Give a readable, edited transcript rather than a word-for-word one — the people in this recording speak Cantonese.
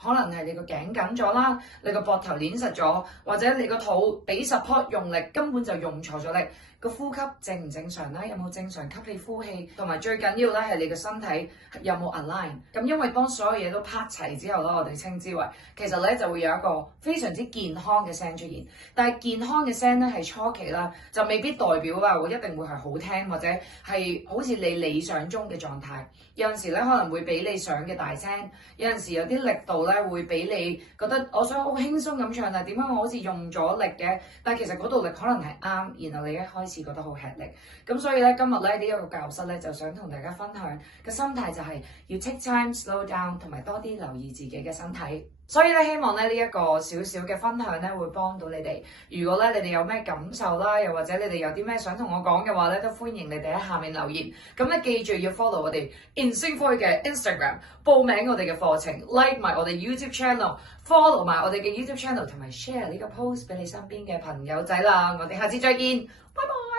可能係你個頸緊咗啦，你個膊頭攣實咗，或者你個肚俾 support 用力根本就用錯咗力。個呼吸正唔正常咧？有冇正常吸氣呼氣？同埋最緊要咧係你個身體有冇 align。咁因為當所有嘢都拍齊之後咧，我哋稱之為其實咧就會有一個非常之健康嘅聲出現。但係健康嘅聲咧係初期啦，就未必代表話會一定會係好聽或者係好似你理想中嘅狀態。有陣時咧可能會比你想嘅大聲，有陣時有啲力度咧會比你覺得我想好輕鬆咁唱，但係點解我好似用咗力嘅？但係其實嗰度力可能係啱，然後你一開始覺得好吃力。咁所以咧今日咧呢一個教室咧就想同大家分享嘅心態就係要 take time slow down，同埋多啲留意自己嘅身體。所以咧，希望咧呢一個少少嘅分享咧，會幫到你哋。如果咧你哋有咩感受啦，又或者你哋有啲咩想同我講嘅話咧，都歡迎你哋喺下面留言。咁咧記住要 follow 我哋 InSync4 嘅 Instagram， 報名我哋嘅課程 ，like 埋我哋 YouTube channel，follow 埋我哋嘅 YouTube channel， 同埋 share 呢個 post 俾你身邊嘅朋友仔啦。我哋下次再見，拜拜。